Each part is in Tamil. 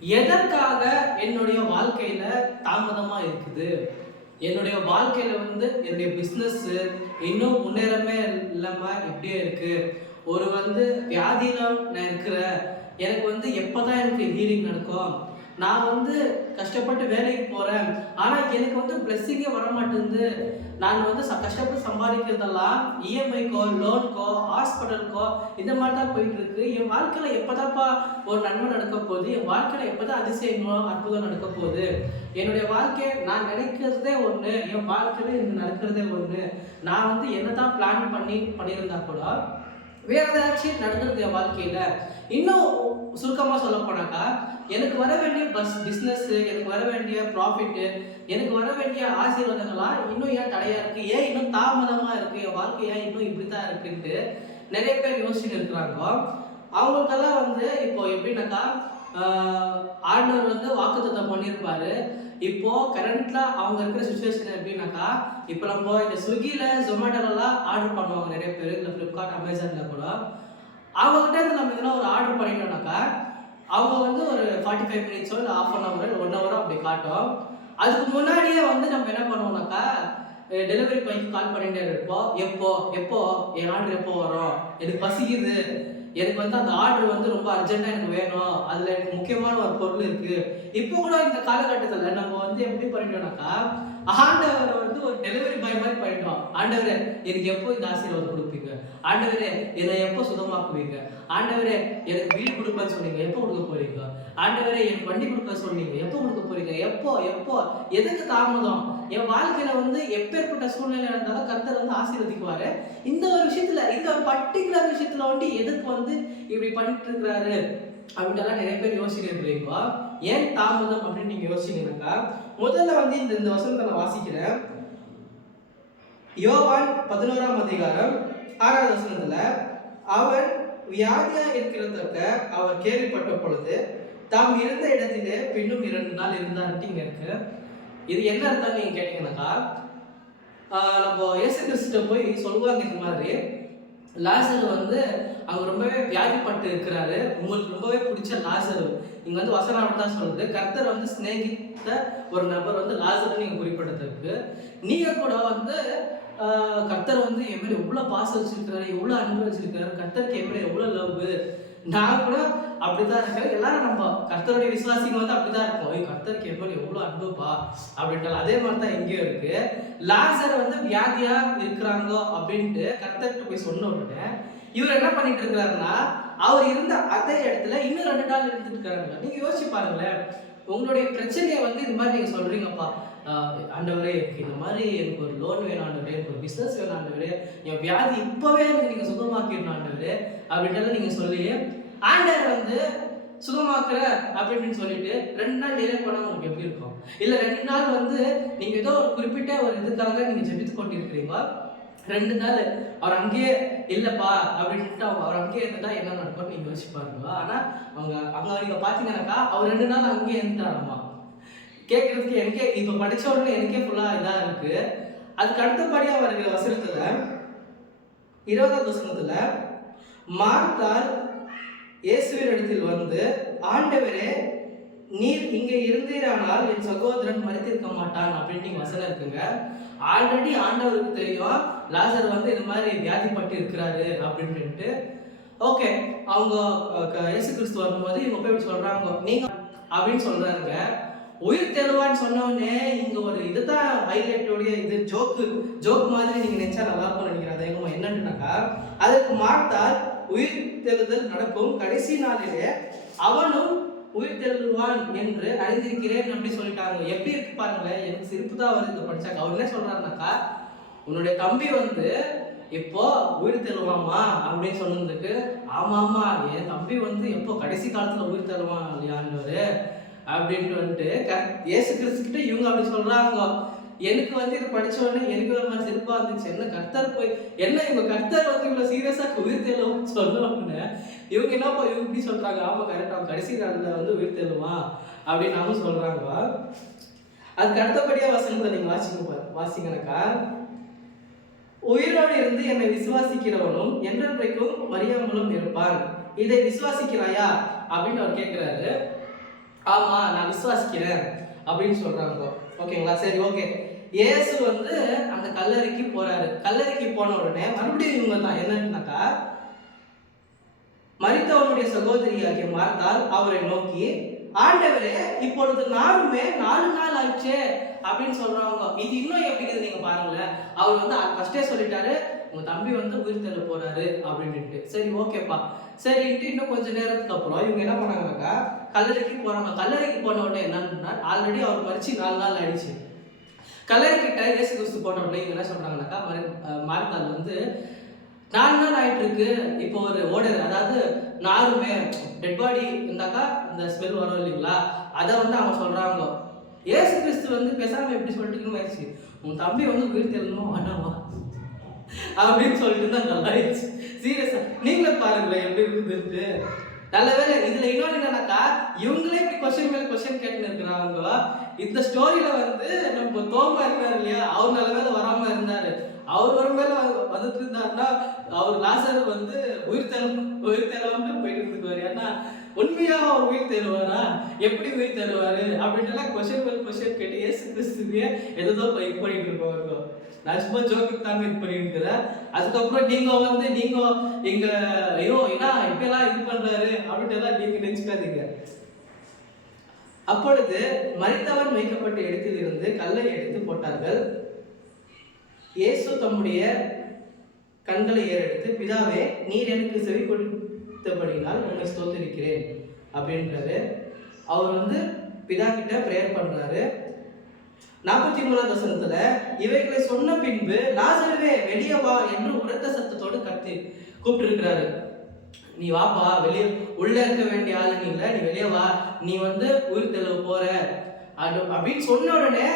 எதற்காக என்னுடைய வாழ்க்கையில தாமதமா இருக்குது? என்னுடைய வாழ்க்கையில என்னுடைய பிசினஸ் இன்னும் முன்னேறமே இல்லாம இப்படியே இருக்கு. ஒரு வியாதியில நான் இருக்கிறேன். எனக்கு எப்பதான் எனக்கு ஹீலிங் நடக்கும்? நான் கஷ்டப்பட்டு வேலைக்கு போறேன். ஆனா எனக்கு பிளெஸ்ஸிங்கே வரமாட்டேங்குது. நான் கஷ்டப்பட்டு சம்பாதிக்கிறதெல்லாம் இஎம்ஐக்கோ, லோனுக்கோ, ஹாஸ்பிட்டலுக்கோ இந்த மாதிரி தான் போயிட்டு இருக்கு. என் வாழ்க்கையில எப்பதான்ப்பா ஒரு நன்மை நடக்க போகுது? என் வாழ்க்கையில எப்பதான் அதிசயங்களோ, அற்புதம் நடக்க போகுது? என்னுடைய வாழ்க்கையை நான் நினைக்கிறதே ஒண்ணு, என் வாழ்க்கையில எனக்கு நடக்கிறதே ஒண்ணு. நான் என்னதான் பிளான் பண்ணியிருந்தா கூட வேற ஏதாச்சும் நடந்துருது என் வாழ்க்கையில. இன்னும் சுருக்கமா சொல்ல போனாக்கா, எனக்கு வர வேண்டிய பிஸ்னஸ், எனக்கு வர வேண்டிய ப்ராஃபிட், எனக்கு வர வேண்டிய ஆசீர்வாதங்கள்லாம் இன்னும் ஏன் தடையா இருக்கு? ஏன் இன்னும் தாமதமா இருக்கு? என் வாழ்க்கை ஏன் இன்னும் இப்படித்தான் இருக்குன்ட்டு நிறைய பேர் யோசிச்சுட்டு இருக்கிறாங்க. அவங்களுக்கெல்லாம் இப்போ எப்படின்னாக்கா, ஆண்டவர் வாக்குத்தத்தம் பண்ணியிருப்பாரு. இப்போ கரண்ட்ல அவங்க இருக்கிற சுச்சுவேஷன் எப்படின்னாக்கா, இப்போ நம்ம இந்த ஸ்விக்கில, ஜொமேட்டோலாம் ஆர்டர் பண்ணுவாங்க நிறைய பேர், இல்லை ஃப்ளிப்கார்ட், அமேசான்ல கூட. அவங்க கிட்ட இருந்து நம்ம எதனா ஒரு ஆர்டர் பண்ணிட்டோம்னாக்கா, அவங்க ஒரு 45 மினிட்ஸோ இல்லை ½ அன் ஹவர் இல்லை 1 ஹவரோ அப்படி காட்டும். அதுக்கு முன்னாடியே நம்ம என்ன பண்ணுவோம்னாக்கா, டெலிவரி பாய்க்கு கால் பண்ணிட்டே இருப்போம். எப்போ எப்போ என் ஆர்டர் எப்போ வரும்? எனக்கு பசிக்குது, எனக்கு அந்த ஆர்டர் ரொம்ப அர்ஜென்ட்டாக எனக்கு வேணும், அதில் எனக்கு முக்கியமான ஒரு பொருள் இருக்குது. இப்போ கூட இந்த காலகட்டத்தில் நம்ம எப்படி பண்ணிட்டோம்னாக்கா, ஆண்டவரை ஒரு டெலிவரி பாய் மாதிரி பண்ணிட்டோம். ஆண்டவரே எனக்கு எப்போ இந்த ஆசீர்வாதம் கொடுப்பீங்க? ஆண்டவரே என்னை எப்போ சுதமாக்குவீங்க? ஆண்டவரே எனக்கு வீடு கொடுப்பேன்னு சொன்னீங்க, எப்போ கொடுக்க போறீங்க? ஆண்டவரே எனக்கு வண்டி கொடுக்க சொன்னீங்க, எப்போ கொடுக்க போறீங்க? எப்போ எப்போ எதுக்கு தாமதம்? என் வாழ்க்கையில எப்பேற்பட்ட சூழ்நிலை இருந்தாலும் கர்த்தர் ஆசீர்வதிக்குவாரு. இந்த ஒரு விஷயத்துல, இந்த ஒரு பர்டிகுலர் விஷயத்துல எதுக்கு இப்படி பண்ணிட்டு இருக்கிறாரு அப்படின்ட்டு நிறைய பேர் யோசிக்கிறீங்க. ஏன் தாமதம் அப்படின்னு நீங்க யோசிச்சீங்கன்னாக்கா, முதல்ல இந்த வசனத்தை நான் வாசிக்கிறேன். யோவான் 11ஆம் அதிகாரம் 6வது வசனத்துல, அவர் வியாதியா இருக்கிறதற்க அவர் கேள்விப்பட்ட பொழுது தாம் இருந்த இடத்திலே பின்னும் 2 நாள் இருந்தார்ட்டு இங்க இருக்கு. இது என்ன அர்த்தம் நீங்க கேட்டீங்கன்னாக்கா, நம்ம இயேசு கிறிஸ்துட்ட போய் சொல்லுவாங்க இந்த மாதிரி, லாசர் அவங்க ரொம்பவே வியாதிப்பட்டு இருக்கிறாரு, உங்களுக்கு ரொம்பவே பிடிச்ச லாசர். இங்க வசனம் அப்படிதான் சொல்லுது, கர்த்தர் சிநேகித்த ஒரு நபர் லாசர் நீங்க குறிப்பிட்டதுக்கு, நீங்க கூட கர்த்தர் என் மேல எவ்வளவு பாசம் வச்சிருக்காரு, எவ்வளவு அன்பு வச்சிருக்காரு, கர்த்தருக்கு என் மேல எவ்வளவு லவ். நான் கூட அப்படிதான் இருக்கேன். எல்லாரும் நம்ம கர்த்தருடைய விசுவாசிங்க அப்படிதான் இருக்கும். கர்த்தருக்கு என் மேல எவ்வளவு அன்புப்பா அப்படின்ட்டு. அதே மாதிரி தான் இங்கேயும் இருக்கு. லாசர் வியாதியா இருக்கிறாங்க அப்படின்ட்டு கர்த்தர்கிட்ட போய் சொன்ன உடனே இவர் என்ன பண்ணிட்டு இருக்கிறாருன்னா, அவர் இருந்த அதே இடத்துல இன்னும் 2 நாள் இருந்துட்டு இருக்காருங்க. நீங்க யோசிச்சு பாருங்களேன், உங்களுடைய பிரச்சனையை இந்த மாதிரி நீங்க சொல்றீங்கப்பா, ஆண்டவரே இந்த மாதிரி எனக்கு ஒரு லோன் வேணும் ஆண்டவரே, எனக்கு ஒரு பிஸ்னஸ் வேணும் ஆண்டவரே, என் வியாதி இப்பவே எனக்கு நீங்க சுகமாக்கிடணும் ஆண்டவரே அப்படின்ட்டு நீங்க சொல்லி, ஆண்டவர் சுகமாக்குற அப்படின்னு சொல்லிட்டு 2 நாள் டிலே பண்ணா உங்களுக்கு எப்படி இருக்கும்? இல்ல 2 நாள் நீங்க ஏதோ ஒரு குறிப்பிட்ட ஒரு இதுக்காக நீங்க ஜெபித்து கொண்டிருக்கிறீங்க, 2 நாள் அவர் அங்கேயே இல்லப்பா அப்படின்ட்டு அவர் அங்கேயே இருந்துட்டா என்ன நடக்கும் நீங்க யோசிச்சு பாருங்க. ஆனா அங்க நீங்க பாத்தீங்கன்னாக்கா, அவர் 2 நாள் அங்கேயே இருந்துட்டாராமா. கேட்கறதுக்கு எனக்கே இப்ப படிச்ச உடனே எனக்கே ஃபுல்லா இதா இருக்கு. அதுக்கு அடுத்தபடியா வருகிற வசனத்துல 20வது வசனத்துல, மார்த்தாள் இயேசுவின் இடத்தில் ஆண்டவரே நீர் இங்க இருந்தீரானால் என் சகோதரன் மரித்திருக்க மாட்டான் அப்படின்னு வசனம் இருக்குங்க. ஆல்ரெடி ஆண்டவருக்கு தெரியும் லாசர் இந்த மாதிரி வியாதிப்பட்டு இருக்கிறாரு அப்படின்ட்டு. ஓகே, அவங்க இயேசு கிறிஸ்து வரும்போது இவங்க போய் சொல்றாங்க, நீங்க அப்படின்னு சொல்றாருங்க. உயிர் தெழுவான்னு சொன்ன உடனே இங்க ஒரு இதுதான் ஹைலைட்டோடைய இது ஜோக் மாதிரி நீங்க நினைச்சா நல்லா இருக்கும்னு நினைக்கிறேன். என்னன்னுனாக்கா, அதற்கு மார்த்தாள் உயிர் தெழுதல் நடக்கும் கடைசி நாளிலே அவனும் உயிர் தெழுவான் என்று அறிந்திருக்கிறேன் அப்படி சொல்லிட்டாங்க. எப்படி இருக்கு பாருங்களேன், எனக்கு சிரிப்பு தான் வருது படிச்சாங்க. அவர் என்ன சொல்றாருனாக்கா, உன்னுடைய தம்பி இப்போ உயிர் தெழுவாமா அப்படின்னு சொன்னதுக்கு, ஆமா என் தம்பி எப்போ கடைசி காலத்துல உயிர் தெழுவான் இல்லையாண்டவரு அப்படின்ட்டு இயேசு கிறிஸ்துக்கிட்ட இவங்க அப்படி சொல்றாங்க. எனக்கு இது படிச்ச உடனே எனக்கு ஒரு மாதிரி சிறப்பா இருந்துச்சு. என்ன கர்த்தர் போய் என்ன இவங்க கர்த்தர் இவ்வளவு சீரியஸா உயிர் தெழுவோம்னு சொன்னோம்னு இவங்க என்னப்பா இவங்க இப்படி சொல்றாங்க. ஆமா கரெக்டா, கடைசி நாள்ல உயிர் தெழுவான் அப்படின்னு அவங்க சொல்றாங்க. அதுக்கு அடுத்தபடியா வசனத்தை நீங்க வாசிங்கனாக்கா, உயிரோடு இருந்து என்னை விசுவாசிக்கிறவனும் என்றென்றைக்கும் மரியாமலும் இருப்பான், இதை விசுவாசிக்கிறாயா அப்படின்னு அவர் கேட்கிறாரு. ஆமா நான் விசுவாசிக்கிறேன் அப்படின்னு சொல்றாங்க. ஓகேங்களா? சரி, ஓகே. இயேசு வந்து அந்த கல்லறைக்கு போறாரு. கல்லறைக்கு போன உடனே மறுபடியும் இவங்க தான் என்னன்னாக்கா, மரித்தவனுடைய சகோதரியாகிய மார்த்தாள் அவரை நோக்கி, ஆண்டவரே இப்பொழுது நானுமே 4 நாள் ஆயிடுச்சே அப்படின்னு சொல்றாங்க. இது இன்னும் எப்படி இருக்குது நீங்க பாருங்களேன். அவர் வந்து ஃபர்ஸ்டே சொல்லிட்டாரு, உங்க தம்பி வந்து உயிர் தெள்ள போறாரு அப்படின்ட்டு. சரி, ஓகேப்பா. சரின்ட்டு இன்னும் கொஞ்ச நேரத்துக்கு அப்புறம் இவங்க என்ன பண்ணாங்கன்னாக்கா, கல்லறைக்கு போறாங்க. கல்லறைக்கு போன உடனே என்னன்னா, ஆல்ரெடி அவர் மரிச்சு 4 நாள் ஆயிடுச்சு. கல்லறை கிட்ட இயேசு கிறிஸ்து போன உடனே இவங்க என்ன சொல்றாங்கன்னாக்கா, மார்த்தாள் வந்து 4 நாள் ஆயிட்டு இருக்கு. இப்போ ஒரு ஓடர், அதாவது நாருமே டெட் பாடி இருந்தாக்கா இந்த ஸ்மெல் வரும் இல்லைங்களா, அதை வந்து அவங்க சொல்றாங்க. இயேசு கிறிஸ்து வந்து பேசாம எப்படி சொல்லிட்டு ஆயிடுச்சு, உன் தம்பி வந்து உயிர் தெரியணும் வேணாமா அப்படின்னு சொல்லிட்டு தான் நல்லா ஆயிடுச்சு. சீரியஸா நீங்களே பாருங்களேன் எப்படி இருக்குதுன்ட்டு. நல்ல வேலை இதுல இன்னொன்று என்னன்னாக்கா, இவங்களே இப்படி கொஸ்டின் மேல கொஸ்டின் கேட்டுன்னு இருக்கிறாங்க. இந்த ஸ்டோரியில வந்து நம்ம தோமா இருக்காரு இல்லையா, அவர் நல்ல வேலை வராம இருந்தாரு. அவர் ஒரு மேல வந்துட்டு இருந்தாருன்னா அவர் லாசர் வந்து உயிர் தெளவன்னு போயிட்டு இருந்துக்குவாரு. ஏன்னா உண்மையா அவர் உயிர் தருவாரா, எப்படி உயிர் தருவாரு அப்படின்ட்டு கொஸ்டின் மேல் கொஸ்டின் கேட்டு இயேசு கிறிஸ்துவே ஏதோ இது பண்ணிட்டு இருப்பாங்க. நான் சும்மா ஜோக்கு தாங்க இது பண்ணிருக்கிறேன். அதுக்கப்புறம் நீங்க எங்க ஐயோ ஏன்னா இப்பெல்லாம் இது பண்றாரு அப்படின்ட்டு எல்லாம் நீங்க நினைச்சுக்காதீங்க. அப்பொழுது மரித்தவன் வைக்கப்பட்ட இடத்தில் இருந்து கல்லை எடுத்து போட்டார்கள். இயேசு தம்முடைய கண்களை ஏறெடுத்து, பிதாவே நீர் எனக்கு செவி கொடுத்தபடினால் உன்னை ஸ்தோத்திரிக்கிறேன் அப்படின்றாரு. அவர் வந்து பிதா கிட்ட பிரேயர் பண்றாரு. 43வது வசனத்துல, இவைகளை சொன்ன பின்பு லாசருவே வெளியே வா என்று உரத்த சத்தத்தோடு கூப்பிட்டு இருக்கிறாரு. நீ வாப்பா, வெளியே உள்ள இருக்க வேண்டிய ஆளு நீ இல்ல, நீ வெளியே வா, நீ வந்து உயிர் தெளிவு போற அப்படின்னு சொன்ன உடனே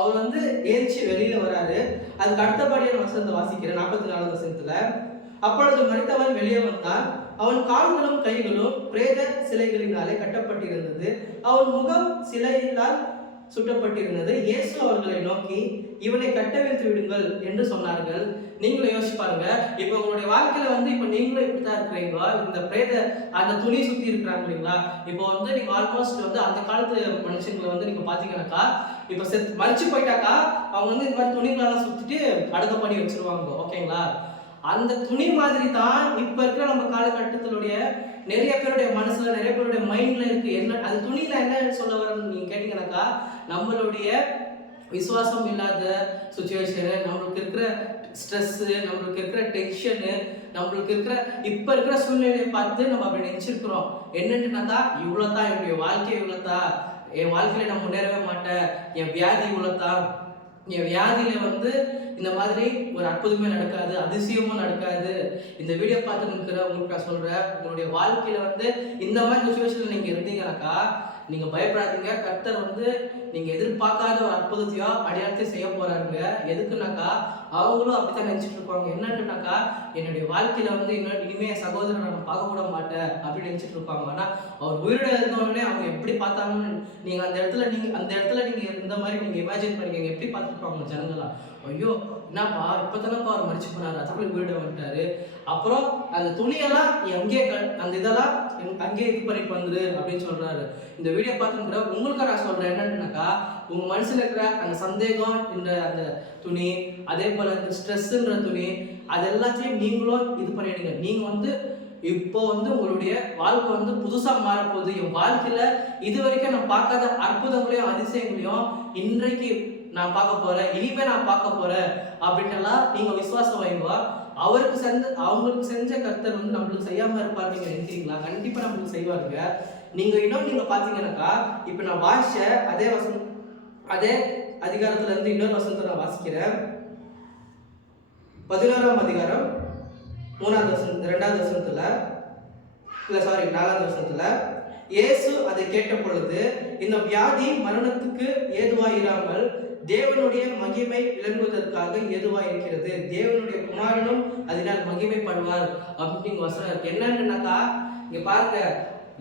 அவர் வந்து ஏஞ்சி வெளியில வராரு. அதுக்கு அடுத்தபடியான வசனத்தை வாசிக்கிறேன். 44வது வசனத்துல, அப்பொழுது மரித்தவன் வெளியே வந்தான். அவன் கால்களும் கைகளும் பிரேத சிலைகளினாலே கட்டப்பட்டிருந்தது. அவன் முகம் சிலையினால் சுட்டப்பட்டிருந்தது. இயேசு அவர்களை நோக்கி, இவனை கட்டவிழ்த்து விடுங்கள் என்று சொன்னார்கள். நீங்களும் யோசிச்சு பாருங்க, இப்போ உங்களுடைய வாழ்க்கையில வந்து இப்போ நீங்களும் இப்படித்தான் இருக்கிறீங்க. இந்த பிரேத அந்த துணி சுத்தி இருக்கிறாங்க இல்லைங்களா, இப்போ வந்து நீங்க ஆல்மோஸ்ட் வந்து அந்த காலத்து மனுஷங்களை வந்து நீங்க பாத்தீங்கன்னாக்கா, இப்போ மறிச்சு போயிட்டாக்கா அவங்க வந்து இந்த மாதிரி துணிகளெல்லாம் சுத்திட்டு அடக்க பண்ணி வச்சிருவாங்க. ஓகேங்களா? அந்த துணி மாதிரி தான் இப்ப இருக்கிற நம்ம காலகட்டத்தினுடைய நிறைய பேருடைய மனசுல, நிறைய பேருடைய மைண்ட்ல இருக்கு. என்ன அது துணியில என்ன சொல்ல வரன்னு நீங்க கேட்டீங்கன்னாக்கா, நம்மளுடைய விசுவாசம் இல்லாத சுச்சுவேஷனு, நம்மளுக்கு இருக்கிற ஸ்ட்ரெஸ், நம்மளுக்கு இருக்கிற டென்ஷனு, நம்மளுக்கு இருக்கிற இப்ப இருக்கிற சூழ்நிலையை பார்த்து நம்ம அப்படி நினைச்சிருக்கிறோம். என்னன்னுனாக்கா, இவ்வளவுதான் என்னுடைய வாழ்க்கை, இவ்வளவுதான் என் வாழ்க்கையில நான் முன்னேறவே மாட்டேன், என் வியாதி இவ்வளவுதான், என் வியாதியில வந்து இந்த மாதிரி ஒரு அற்புதமே நடக்காது, அதிசயமும் நடக்காது. இந்த வீடியோ பார்த்து நிற்கிற உங்களுக்கு நான் சொல்றேன், உங்களுடைய வாழ்க்கையில வந்து இந்த மாதிரி சுச்சுவேஷன்ல நீங்க இருந்தீங்கன்னாக்கா நீங்க பயப்படாதீங்க. கர்த்தர் வந்து நீங்க எதிர்பார்க்காத ஒரு அற்புதத்தையோ அடையாளத்தையும் செய்ய போறாருங்க. எதுக்குனாக்கா, அவங்களும் அப்படித்தான் நினைச்சிட்டு இருப்பாங்க. என்னன்னுனாக்கா, என்னுடைய வாழ்க்கையில வந்து இனிமே என் சகோதரனை நான் பார்க்க கூட மாட்டேன் அப்படின்னு நினைச்சிட்டு இருப்பாங்க. ஆனா அவர் உயிரோட இருந்தோடனே அவங்க எப்படி பார்த்தாங்கன்னு நீங்க அந்த இடத்துல நீங்க இந்த மாதிரி நீங்க இமேஜின் பண்ணிக்கங்க. எப்படி பார்த்துருப்பாங்க ஜனங்களா, ஐயோ என்னப்பா இப்பதானப்பா அவர் மறிச்சு போனாரு, அதுக்குள்ள வீடு வந்துட்டாரு, அப்புறம் அந்த துணியெல்லாம் அங்கேயே அந்த இதெல்லாம் அங்கேயே இது பண்ணிட்டு வந்துரு அப்படின்னு சொல்றாரு. இந்த வீடியோ பார்த்துக்கிற உங்களுக்கு நான் சொல்றேன் என்னன்னாக்கா, உங்க மனசுல இருக்கிற அந்த சந்தேகம், இந்த அந்த துணி, அதே போல இந்த ஸ்ட்ரெஸ்ன்ற துணி, அது எல்லாத்தையும் நீங்களும் இது பண்ணிடுங்க. நீங்க வந்து இப்போ வந்து உங்களுடைய வாழ்க்கை வந்து புதுசா மாறப்போகுது. என் வாழ்க்கையில இது வரைக்கும் நான் பார்க்காத அற்புதங்களையும் அதிசயங்களையும் இன்றைக்கு நான் பார்க்க போறேன், இனிமே நான் பார்க்க போறேன் அப்படின்ட்டுலாம் நீங்க விசுவாசம் வைங்க. அவங்களுக்கு செஞ்ச கர்த்தர் வந்து நம்மளுக்கு செய்யாம இருப்பாரு நீங்க நினைக்கிறீங்களா? கண்டிப்பா நம்மளுக்கு செய்வாருங்க. நீங்க பாத்தீங்கன்னாக்கா, இப்ப நான் வாசிச்ச அதே அதிகாரத்துல இருந்து இன்னொரு வசனத்தை நான் வாசிக்கிறேன். 11ஆம் அதிகாரம் 3வது வசனம் 2வது வசனத்துல, இல்ல சாரி 4வது வசனத்துல, இயேசு அதை கேட்ட பொழுது, இந்த வியாதி மரணத்துக்கு ஏதுவாயிராமல் தேவனுடைய மகிமை விளங்குவதற்காக ஏதுவாய் இருக்கிறது, தேவனுடைய குமாரனும் அதனால் மகிமைப்படுவார் அப்படின்னு வசனம் இருக்கு. என்னன்னுனாக்கா, இங்க பாருங்க,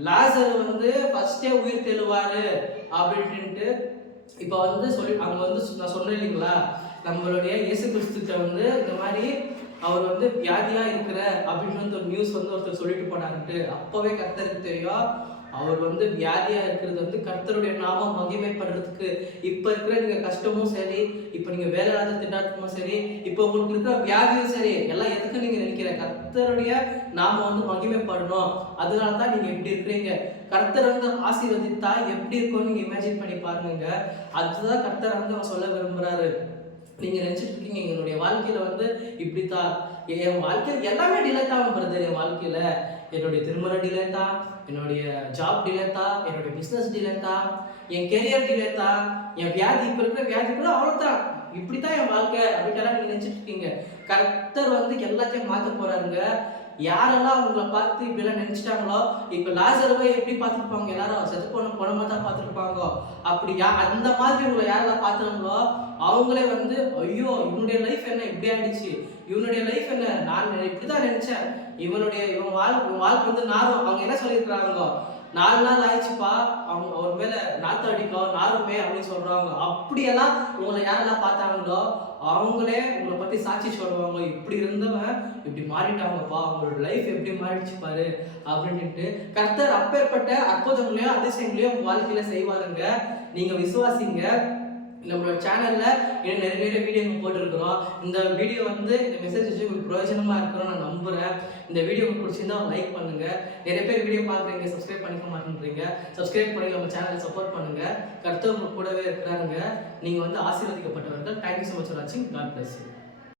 லாசர் வந்து ஃபர்ஸ்டே உயிர் தெழுவாரு அப்படின்ட்டு இப்ப வந்து சொல்லி அங்க வந்து நான் சொன்னேன் இல்லைங்களா, நம்மளுடைய இயேசு கிறிஸ்துட்ட வந்து இந்த மாதிரி அவர் வந்து வியாதியா இருக்கிற அப்படின்னு ஒரு நியூஸ் வந்து ஒருத்தர் சொல்லிட்டு போனாருன்ட்டு. அப்பவே கர்த்தருக்கு தெரியும் அவர் வந்து வியாதியா இருக்கிறது வந்து கர்த்தருடைய நாமம் மகிமைப்படுறதுக்கு. இப்ப இருக்கிற நீங்க கஷ்டமும் சரி, இப்ப நீங்க வேலை இல்லாத திண்டாட்டமும் சரி, இப்ப உங்களுக்கு இருக்கிற வியாதியும் சரி, எல்லாம் எதுக்கு நீங்க நினைக்கிற கர்த்தருடைய நாமம் வந்து மகிமைப்படணும். அதனால தான் நீங்க இப்படி இருக்கிறீங்க. கர்த்தர் வந்து ஆசீர்வதித்தா எப்படி இருக்கும்னு நீங்க இமேஜின் பண்ணி பாருங்க. அதுதான் கர்த்தர் வந்து அவர் சொல்ல விரும்புறாரு. நீங்க நினைச்சிட்டு இருக்கீங்க என்னுடைய வாழ்க்கையில வந்து இப்படித்தான், என் வாழ்க்கையில எல்லாமே டிலே தான் பிரதர். என் வாழ்க்கையில என்னுடைய திருமணம் டிலே தான், என்னுடைய ஜாப் டிலே தான், என்னுடைய பிசினஸ் டிலே தான், என் கெரியர் டிலே தான், என் வியாதி இப்ப இருக்கிற வியாதி கூட அவ்வளவுதான், இப்படித்தான் என் வாழ்க்கை அப்படின்ட்டு நீங்க நினைச்சிட்டு இருக்கீங்க. கர்த்தர் வந்து எல்லாத்தையும் மாத்த போறாருங்க. யாரெல்லாம் அவங்கள பார்த்து இப்படிலாம் நினைச்சிட்டாங்களோ, இப்ப லாசருவை எப்படி பார்த்துருப்பாங்க, எல்லாரும் செத்து போன பணமா தான் பார்த்துருப்பாங்க. அப்படி அந்த மாதிரி உங்களை யாரெல்லாம் பார்த்தாங்களோ அவங்களே வந்து ஐயோ இவனுடைய லைஃப் என்ன இப்படி ஆயிடுச்சு, இவனுடைய லைஃப் என்ன, நான் இப்படிதான் நினைச்சேன், இவன் வாழ்க்கை வந்து நாரும். அவங்க என்ன சொல்லியிருக்கிறாங்க, 4 நாள் ஆயிடுச்சுப்பா, அவங்க ஒரு மேல நாத்து அடிக்கும் நாருமே அப்படின்னு சொல்றாங்க. அப்படியெல்லாம் உங்களை யாரெல்லாம் பார்த்தாங்களோ அவங்களே உங்களை பத்தி சாட்சி சொல்லுவாங்க, இப்படி இருந்தவன் இப்படி மாறிட்டாங்கப்பா, அவங்களோட லைஃப் எப்படி மாறிடுச்சு பாரு அப்படின்ட்டு. கர்த்தர் அப்பேற்பட்ட அற்புதங்களையும் அதிசயங்களையும் உங்க வாழ்க்கையில செய்வாருங்க. நீங்க விசுவாசிங்க. நம்மளோட சேனல்ல இன்னும் நிறைய வீடியோ போட்டுருக்கிறோம். இந்த வீடியோ வந்து இந்த மெசேஜ் வச்சு உங்களுக்கு பிரயோஜனமா இருக்கணும் நான் நம்புறேன். இந்த வீடியோ உங்களுக்கு பிடிச்சிருந்தா லைக் பண்ணுங்க. நிறைய பேர் வீடியோ பார்க்குறீங்க, சப்ஸ்கிரைப் பண்ணிக்க மாட்டேன்றீங்க. சப்ஸ்கிரைப் பண்ணி நம்ம சேனலை சப்போர்ட் பண்ணுங்க. கர்த்தர் கூடவே இருக்கிறாங்க. நீங்க வந்து ஆசீர்வதிக்கப்பட்டவர்கள். தேங்க்யூ ஸோ மச் ஃபார் வாட்சிங். God bless you.